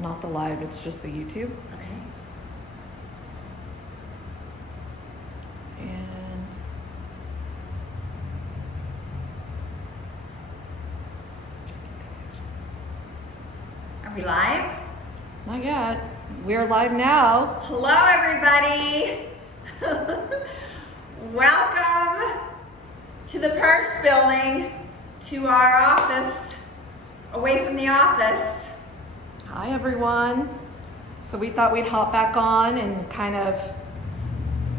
not the live, it's just the YouTube. Okay. And Are we live? not yet. We're live now. Hello, everybody. Welcome to the Purse Building, to our office, away from the office. Hi, everyone. So we thought we'd hop back on and kind of,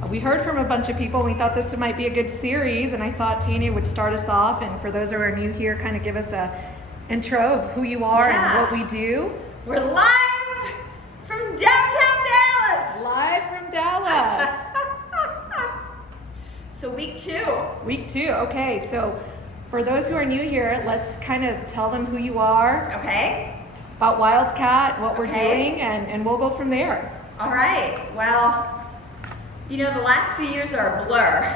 we heard from a bunch of people. We thought this might be a good series, and I thought Tanya would start us off. And for those who are new here, kind of give us a intro of who you are and what we do. We're live from downtown Dallas. Live from Dallas. So week two. Week two. Okay, so for those who are new here, let's kind of tell them who you are, Okay. about Wildcat, what we're Okay. doing, and we'll go from there. All right. Well, you know, the last few years are a blur,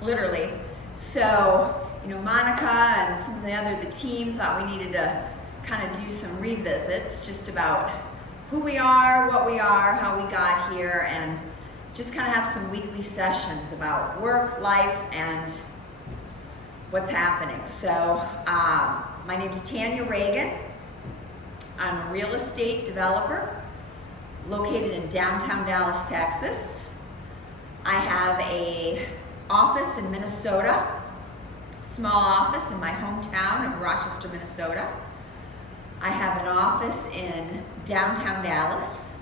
literally. So, you know, Monica and some of the team thought we needed to kind of do some revisits just about who we are, what we are, how we got here, and just kind of have some weekly sessions about work, life, and what's happening. So, my name's Tanya Ragan. I'm a real estate developer located in downtown Dallas, Texas. I have a office in Minnesota, small office in my hometown of Rochester, Minnesota. I have an office in downtown Dallas.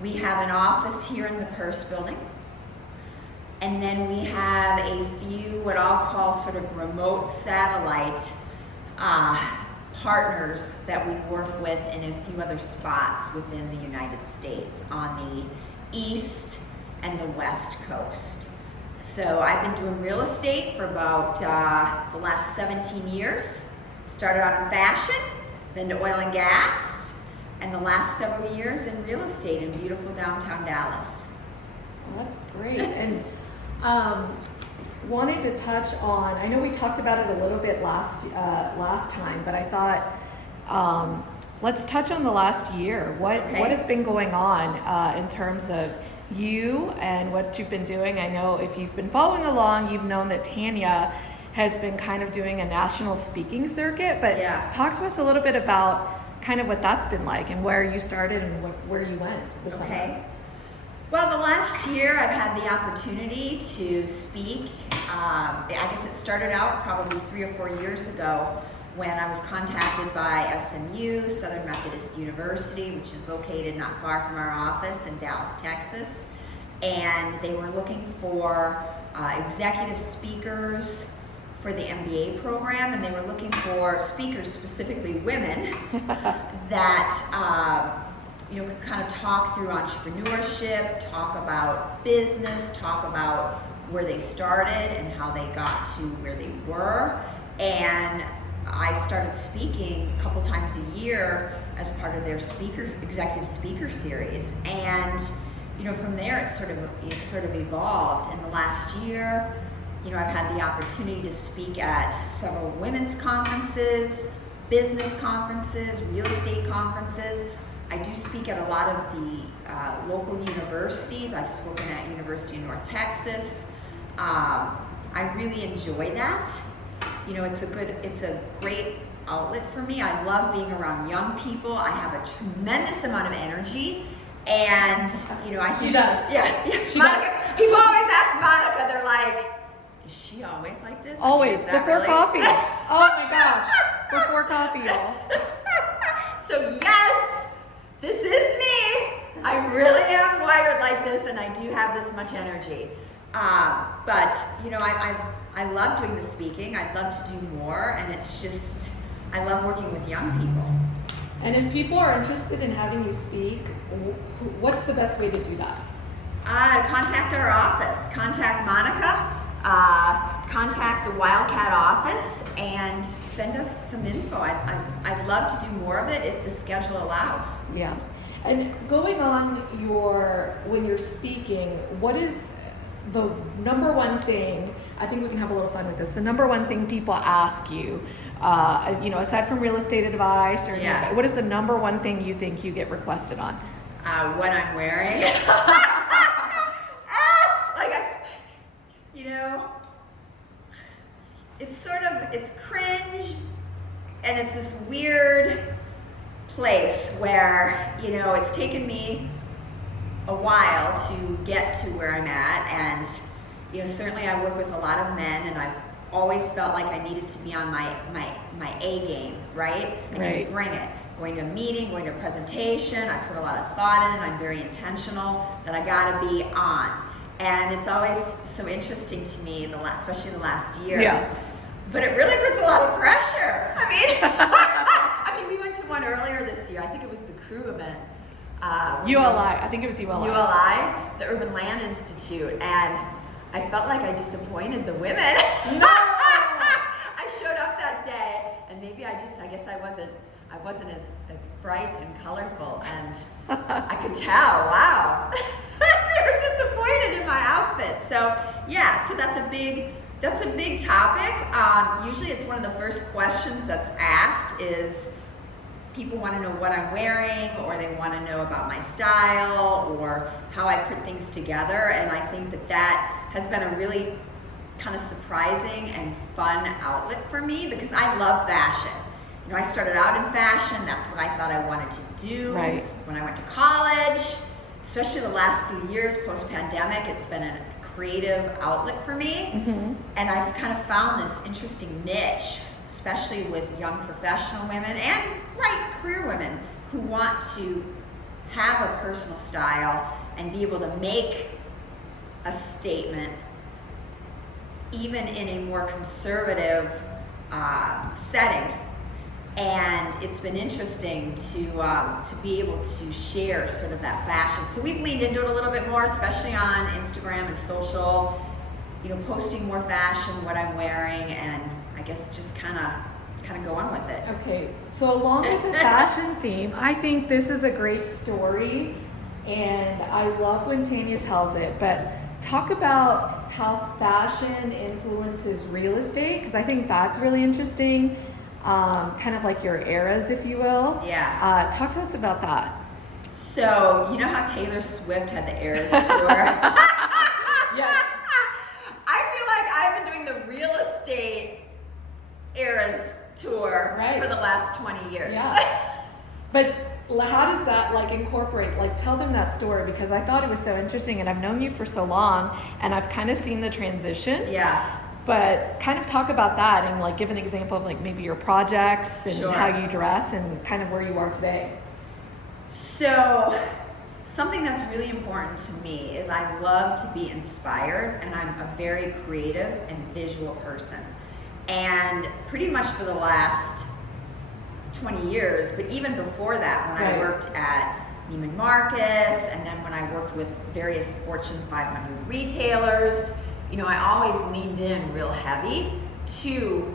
We have an office here in the Purse Building. And then we have a few what I'll call sort of remote satellite partners that we work with in a few other spots within the United States on the East and the West Coast. So I've been doing real estate for about the last 17 years. Started out in fashion, then to oil and gas, and the last several years in real estate in beautiful downtown Dallas. Well, that's great. And wanted to touch on, I know we talked about it a little bit last time, but I thought let's touch on the last year. What has been going on in terms of you and what you've been doing? I know if you've been following along, you've known that Tanya has been kind of doing a national speaking circuit, but talk to us a little bit about kind of what that's been like and where you started and where you went this summer. Well, the last year I've had the opportunity to speak. I guess it started out probably 3 or 4 years ago when I was contacted by SMU, Southern Methodist University, which is located not far from our office in Dallas, Texas. And they were looking for executive speakers for the MBA program, and they were looking for speakers, specifically women, that could kind of talk through entrepreneurship, talk about business, talk about where they started and how they got to where they were. And I started speaking a couple times a year as part of their executive speaker series. And from there it sort of evolved. In the last year, I've had the opportunity to speak at several women's conferences, business conferences, real estate conferences. I do speak at a lot of the local universities. I've spoken at University of North Texas. I really enjoy that. It's a great outlet for me. I love being around young people. I have a tremendous amount of energy, and I think she does. Yeah. She Monica, does. people always ask Monica. They're like, "Is she always like this?" Always before really? coffee. Oh my gosh, before coffee, y'all. So yes, this is me. I really am wired like this, and I do have this much energy. But I love doing the speaking. I'd love to do more, and it's just I love working with young people. And if people are interested in having you speak, what's the best way to do that? Contact our office. Contact Monica. Contact the Wildcat office and send us some info. I'd love to do more of it if the schedule allows. Yeah. And going on when you're speaking, what is the number one thing, I think we can have a little fun with this, the number one thing people ask you aside from real estate advice or Yeah. what is the number one thing you think you get requested on? What I'm wearing. It's cringe, and it's this weird place where, it's taken me a while to get to where I'm at, and, certainly I work with a lot of men, and I've always felt like I needed to be on my A game, right? I need to bring it. Going to a meeting, going to a presentation, I put a lot of thought in it, I'm very intentional that I gotta be on. And it's always so interesting to me, especially the last year. Yeah. But it really puts a lot of pressure. I mean, we went to one earlier this year. I think it was the crew event. ULI, I think it was ULI. ULI, the Urban Land Institute, and I felt like I disappointed the women. No! I showed up that day, and maybe I guess I wasn't as bright and colorful, and I could tell, wow, they were disappointed in my outfit. So yeah, so that's a big topic. Usually it's one of the first questions that's asked is people want to know what I'm wearing, or they want to know about my style or how I put things together. And I think that has been a really kind of surprising and fun outlet for me because I love fashion. I started out in fashion. That's what I thought I wanted to do. Right. When I went to college, especially the last few years post-pandemic, it's been a creative outlet for me. Mm-hmm. And I've kind of found this interesting niche, especially with young professional women and career women who want to have a personal style and be able to make a statement even in a more conservative setting. And it's been interesting to be able to share sort of that fashion. So we've leaned into it a little bit more, especially on Instagram and social, posting more fashion, what I'm wearing, and I guess just kind of go on with it. Okay, so along with the fashion theme, I think this is a great story, and I love when Tanya tells it, but talk about how fashion influences real estate, because I think that's really interesting. Kind of like your eras, if you will. Yeah. Talk to us about that. So, you know how Taylor Swift had the Eras tour? Yes. I feel like I've been doing the real estate Eras tour for the last 20 years. Yeah. But how does that incorporate, tell them that story, because I thought it was so interesting, and I've known you for so long, and I've kind of seen the transition. Yeah. But kind of talk about that and give an example of maybe your projects and Sure. how you dress and kind of where you are today. So something that's really important to me is I love to be inspired, and I'm a very creative and visual person. And pretty much for the last 20 years, but even before that, when I worked at Neiman Marcus, and then when I worked with various Fortune 500 retailers, I always leaned in real heavy to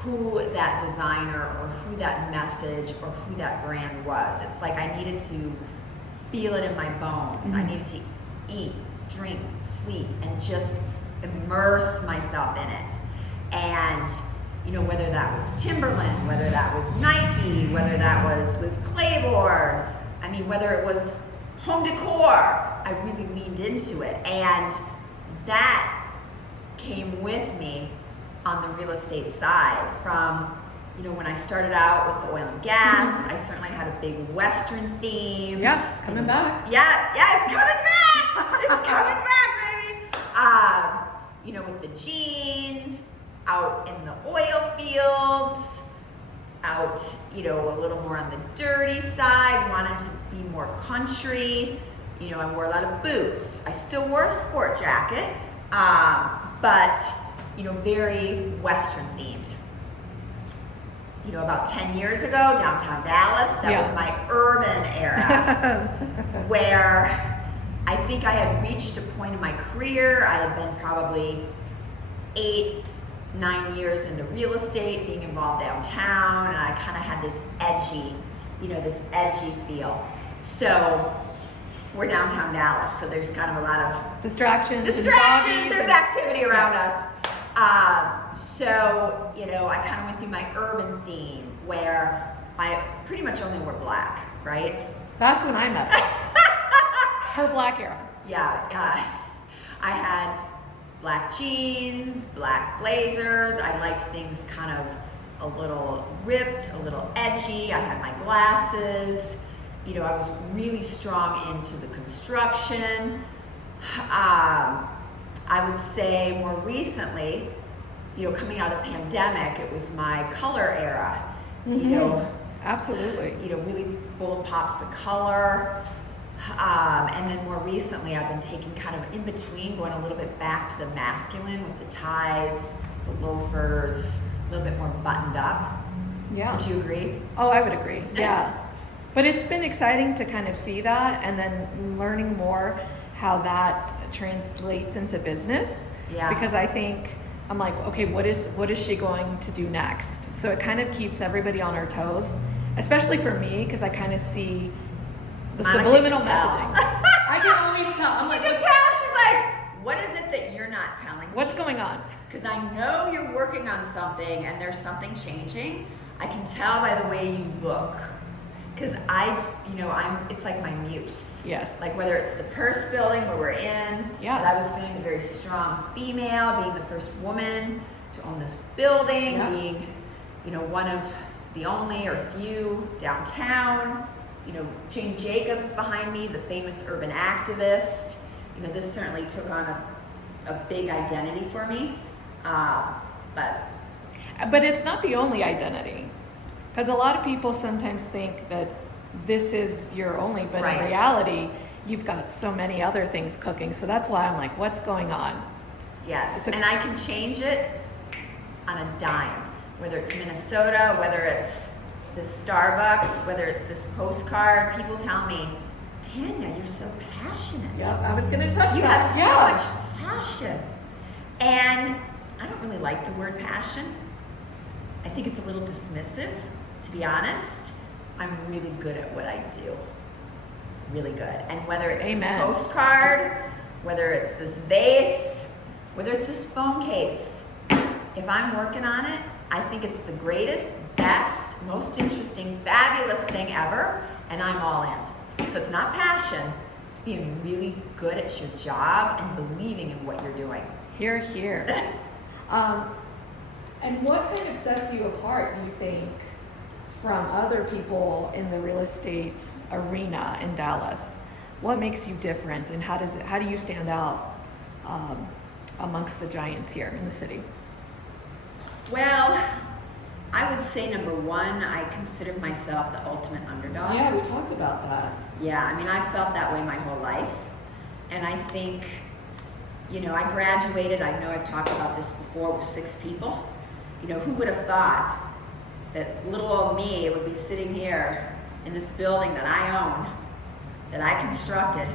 who that designer or who that message or who that brand was. It's like I needed to feel it in my bones. Mm-hmm. I needed to eat, drink, sleep, and just immerse myself in it. And, whether that was Timberland, whether that was Nike, whether that was Liz Claiborne, whether it was home decor, I really leaned into it. And that came with me on the real estate side from, when I started out with the oil and gas. Mm-hmm. I certainly had a big Western theme. Yeah, coming back. Yeah, it's coming back. It's coming back, baby. With the jeans, out in the oil fields, out, a little more on the dirty side, wanted to be more country. I wore a lot of boots. I still wore a sport jacket, but, very Western themed. About 10 years ago, downtown Dallas, that was my urban era, where I think I had reached a point in my career. I had been probably 8-9 years into real estate, being involved downtown, and I kind of had this edgy feel. So we're downtown Dallas, so there's kind of a lot of Distractions. There's activity around us. So, I kind of went through my urban theme where I pretty much only wore black, right? That's when I met her. Her black era. Yeah, I had black jeans, black blazers. I liked things kind of a little ripped, a little edgy. I had my glasses. I was really strong into the construction. I would say more recently, coming out of the pandemic, it was my color era. Absolutely. Really bold pops of color. And then more recently, I've been taking kind of in between, going a little bit back to the masculine with the ties, the loafers, a little bit more buttoned up. Yeah. Would you agree? Oh, I would agree. Yeah. But it's been exciting to kind of see that and then learning more how that translates into business. Yeah. Because I think I'm like, okay, what is she going to do next? So it kind of keeps everybody on our toes, especially for me, because I kind of see the subliminal messaging. I can always tell. I'm She like, can tell. She's like, what is it that you're not telling me? what's going on? Because I know you're working on something and there's something changing. I can tell by the way you look. Because it's like my muse. Yes. Like whether it's the purse building where we're in, Yeah. that I was feeling a very strong female, being the first woman to own this building, Yeah. being, one of the only or few downtown. Jane Jacobs behind me, the famous urban activist. This certainly took on a big identity for me. But it's not the only identity. Because a lot of people sometimes think that this is your only, but Right. in reality, you've got so many other things cooking. So that's why I'm like, what's going on? Yes, and I can change it on a dime. Whether it's Minnesota, whether it's the Starbucks, whether it's this postcard, people tell me, Tanya, you're so passionate. Yep, I was going to touch You that. have so much passion. And I don't really like the word passion. I think it's a little dismissive, to be honest. I'm really good at what I do. Really good. And whether it's Amen. this postcard, whether it's this vase, whether it's this phone case, if I'm working on it, I think it's the greatest, best, most interesting, fabulous thing ever, and I'm all in. So it's not passion, it's being really good at your job and believing in what you're doing. Here, here. And what kind of sets you apart, do you think, from other people in the real estate arena in Dallas? What makes you different, and how do you stand out amongst the giants here in the city? Well, I would say number one, I consider myself the ultimate underdog. Yeah, we talked about that. Yeah, I mean, I felt that way my whole life. And I think, I graduated, I know I've talked about this before, with 6 people. Who would have thought that little old me would be sitting here in this building that I own, that I constructed,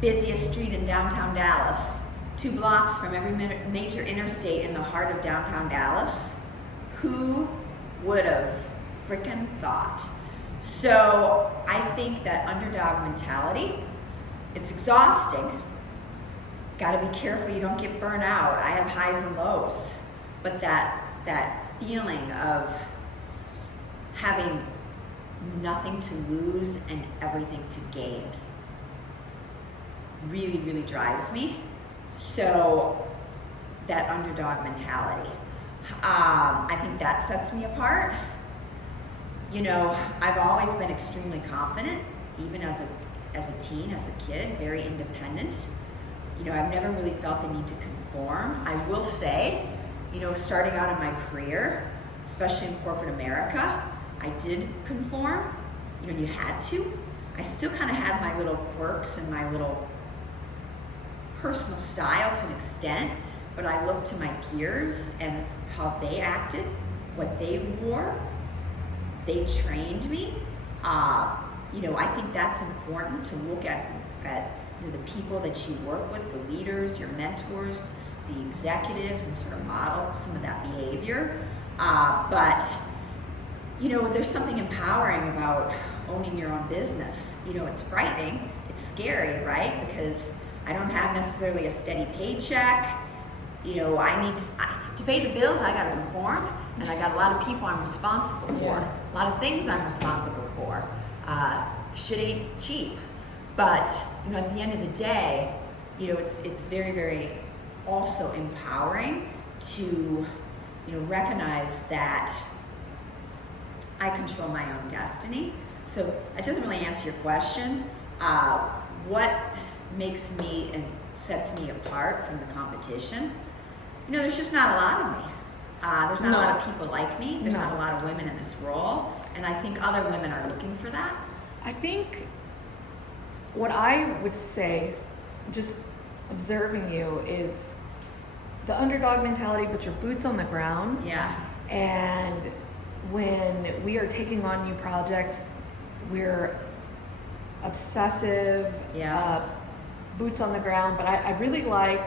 busiest street in downtown Dallas, 2 blocks from every major interstate in the heart of downtown Dallas. Who would have freaking thought? So I think that underdog mentality, it's exhausting. Got to be careful you don't get burnt out. I have highs and lows, but that feeling of having nothing to lose and everything to gain really, really drives me. So that underdog mentality, I think that sets me apart. I've always been extremely confident, even as a teen, as a kid, very independent. I've never really felt the need to conform. I will say, starting out in my career, especially in corporate America, I did conform. You had to. I still kind of had my little quirks and my little personal style to an extent, but I looked to my peers and how they acted, what they wore. They trained me. I think that's important to look at the people that you work with, the leaders, your mentors, the executives, and sort of model some of that behavior. But there's something empowering about owning your own business. It's frightening, it's scary, right? Because I don't have necessarily a steady paycheck. I need to pay the bills. I got to perform, and I got a lot of people I'm responsible for, Yeah. a lot of things I'm responsible for. Shit ain't cheap, but at the end of the day, it's very, very also empowering to recognize that I control my own destiny. So it doesn't really answer your question. What makes me and sets me apart from the competition? There's just not a lot of me. There's not a lot of people like me. There's not a lot of women in this role, and I think other women are looking for that. I think what I would say, just observing you, is the underdog mentality, but your boots on the ground. Yeah. And when we are taking on new projects, we're obsessive, boots on the ground. But I really like,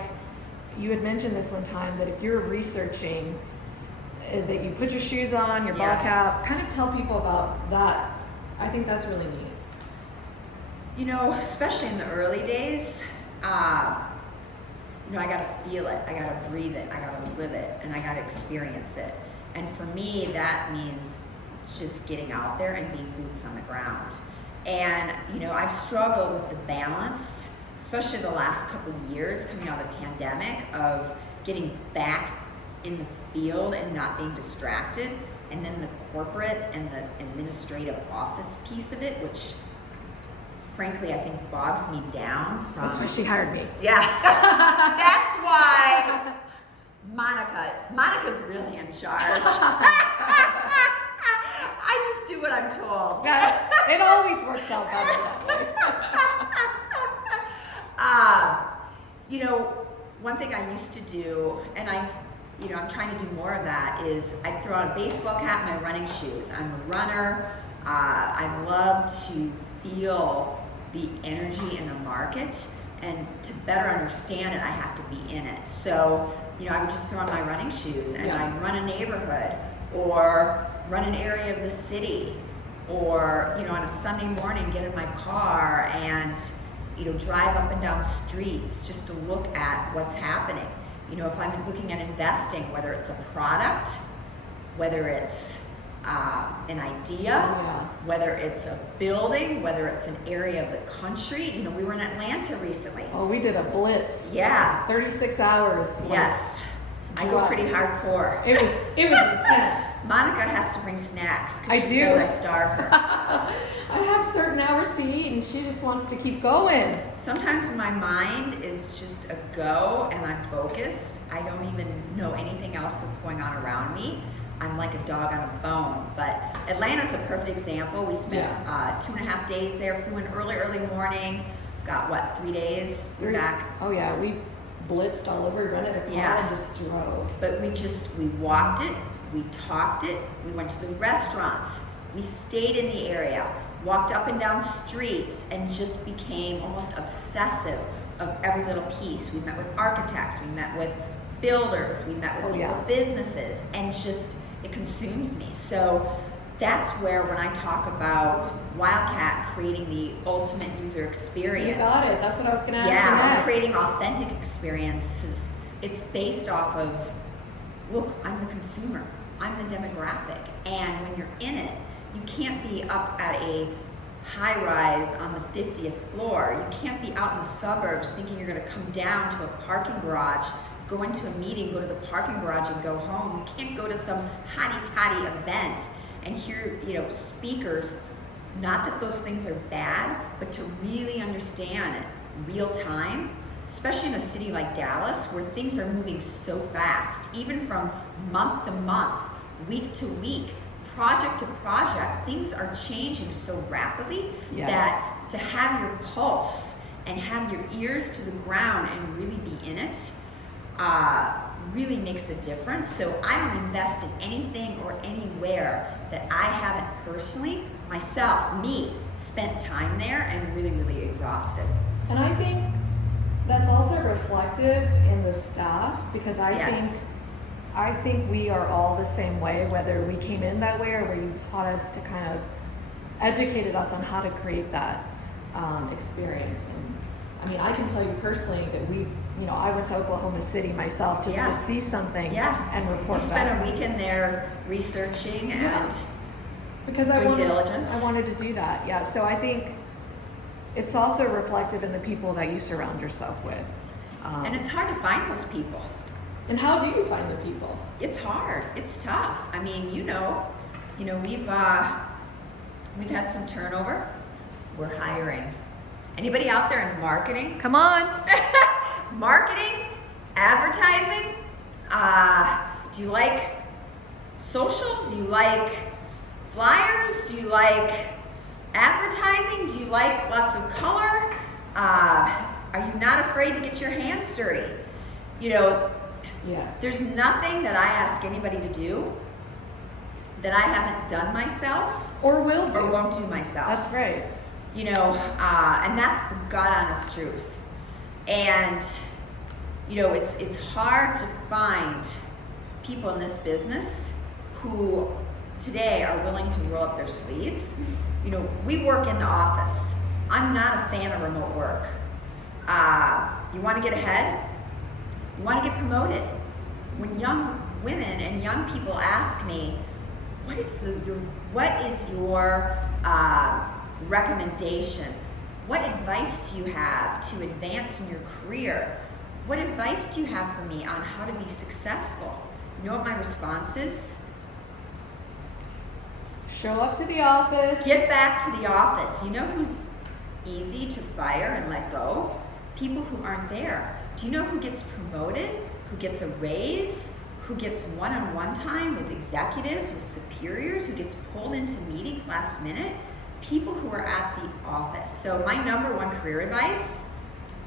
you had mentioned this one time, that if you're researching, that you put your shoes on, your ball cap, kind of tell people about that. I think that's really neat. Especially in the early days, I got to feel it, I got to breathe it, I got to live it, and I got to experience it. And for me, that means just getting out there and being boots on the ground. And, I've struggled with the balance, especially the last couple of years coming out of the pandemic, of getting back in the field and not being distracted. And then the corporate and the administrative office piece of it, which frankly I think bogs me down from. That's why she hired me. Yeah, that's why Monica's really in charge. I just do what I'm told. Yeah, it always works out better that way. One thing I used to do, and I'm trying to do more of that, is I throw on a baseball cap and my running shoes. I'm a runner. I love to feel the energy in the market, and to better understand it, I have to be in it. So, I would just throw on my running shoes and I'd run a neighborhood or run an area of the city, or, on a Sunday morning, get in my car and, drive up and down streets just to look at what's happening. If I'm looking at investing, whether it's a product, whether it's an idea, whether it's a building, whether it's an area of the country. We were in Atlanta recently. Oh, we did a blitz. Yeah. 36 hours. Yes. I go pretty hardcore. It was intense. Monica has to bring snacks I because she do. says I starve her. I have certain hours to eat, and she just wants to keep going. Sometimes when my mind is just a go and I'm focused, I don't even know anything else that's going on around me. I'm like a dog on a bone. But Atlanta's a perfect example. We spent 2.5 days there, flew in early morning, got 3 days, flew back. Oh yeah, we blitzed all over, rented a car and just drove. But we walked it, we talked it, we went to the restaurants, we stayed in the area, walked up and down streets, and just became almost obsessive of every little piece. We met with architects, we met with builders, we met with local businesses, and just, it consumes me. So that's where, when I talk about Wildcat creating the ultimate user experience. You got it. That's what I was going to ask you Yeah, next. creating authentic experiences. It's based off of, look, I'm the consumer. I'm the demographic. And when you're in it, you can't be up at a high rise on the 50th floor. You can't be out in the suburbs thinking you're going to come down to a parking garage, go into a meeting, go to the parking garage and go home. You can't go to some hotty-totty event and hear, speakers. Not that those things are bad, but to really understand it real time, especially in a city like Dallas, where things are moving so fast, even from month to month, week to week, project to project, things are changing so rapidly that to have your pulse and have your ears to the ground and really be in it really makes a difference. So I don't invest in anything or anywhere that I haven't personally, myself, spent time there and really, really exhausted. And I think that's also reflective in the staff, because I think we are all the same way, whether we came in that way or where you taught us to kind of educated us on how to create that experience. And I I mean, I can tell you personally that I went to Oklahoma City myself just to see something and report You back. spent a weekend there researching and because doing diligence. I wanted to do that. Yeah. So I think it's also reflective in the people that you surround yourself with. And it's hard to find those people. And how do you find the people? It's hard. It's tough. I mean, we've had some turnover. We're hiring. Anybody out there in marketing? Come on. Marketing, advertising. Do you like social? Do you like flyers? Do you like advertising? Do you like lots of color? Are you not afraid to get your hands dirty? Yes. There's nothing that I ask anybody to do that I haven't done myself Or will do. or won't do myself. That's right. And that's the God honest truth. And it's hard to find people in this business who today are willing to roll up their sleeves. We work in the office. I'm not a fan of remote work. You want to get ahead? You want to get promoted? When young women and young people ask me, what is your recommendation? What advice do you have to advance in your career? What advice do you have for me on how to be successful? You know what my response is? Show up to the office. Get back to the office. You know who's easy to fire and let go? People who aren't there. Do you know who gets promoted? Who gets a raise? Who gets one-on-one time with executives, with superiors? Who gets pulled into meetings last minute? People who are at the office. So my number one career advice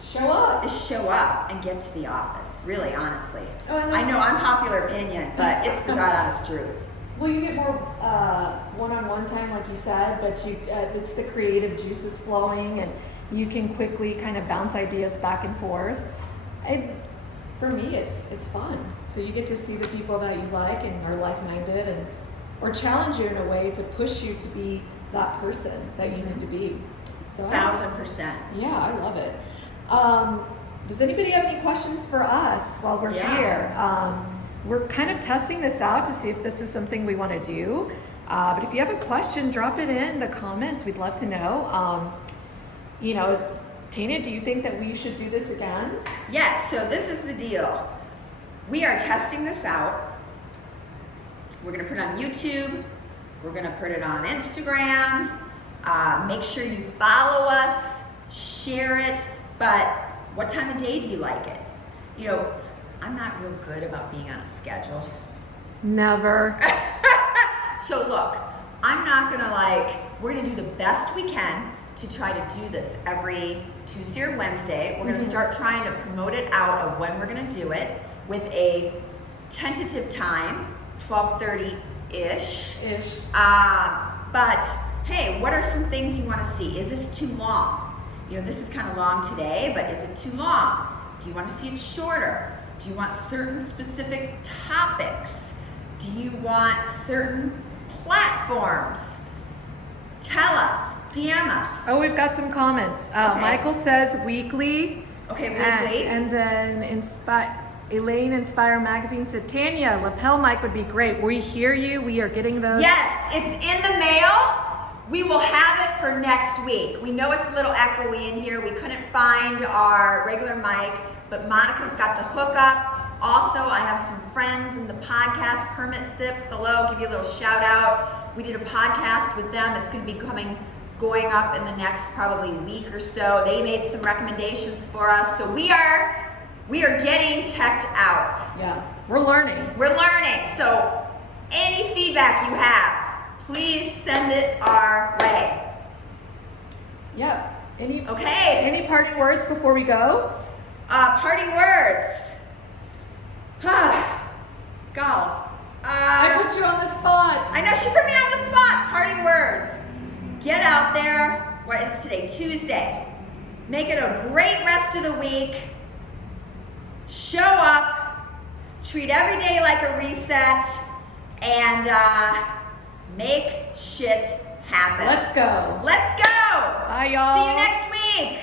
Show up. is show up and get to the office. Really, honestly. Oh, and I that's- know unpopular opinion, but it's the God honest truth. Well, you get more one-on-one time, like you said, but it's the creative juices flowing, and you can quickly kind of bounce ideas back and forth. For me, it's fun. So you get to see the people that you like and are like-minded, or challenge you in a way to push you to be that person that you need to be. So 1,000%. yeah, I love it. Does anybody have any questions for us while we're here? We're kind of testing this out to see if this is something we want to do. But if you have a question, drop it in the comments. We'd love to know. Tanya, do you think that we should do this again? Yes, so this is the deal. We are testing this out. We're going to put it on YouTube. We're going to put it on Instagram. Make sure you follow us, share it. But what time of day do you like it? I'm not real good about being on a schedule. Never. So look, I'm not gonna we're gonna do the best we can to try to do this every Tuesday or Wednesday. We're gonna start trying to promote it out of when we're gonna do it with a tentative time, 12:30-ish. But hey, what are some things you wanna see? Is this too long? This is kind of long today, but is it too long? Do you want to see it shorter? Do you want certain specific topics? Do you want certain platforms? Tell us, DM us. Oh, we've got some comments. Okay. Michael says weekly. Okay, weekly. And then Elaine Inspire Magazine said, Tanya, lapel mic would be great. We hear you. We are getting those. Yes, it's in the mail. We will have it for next week. We know it's a little echoey in here. We couldn't find our regular mic, but Monica's got the hookup. Also, I have some friends in the podcast, Permit Sip. Hello, give you a little shout out. We did a podcast with them. It's going to be going up in the next probably week or so. They made some recommendations for us. So we are getting teched out. Yeah, we're learning. We're learning. So any feedback you have, please send it our way. Yep. Okay. Any parting words before we go? Parting words. Go. I put you on the spot. I know she put me on the spot. Parting words. Get out there. What is today? Tuesday. Make it a great rest of the week. Show up. Treat every day like a reset. And make shit happen. Let's go. Let's go. Bye, y'all. See you next week.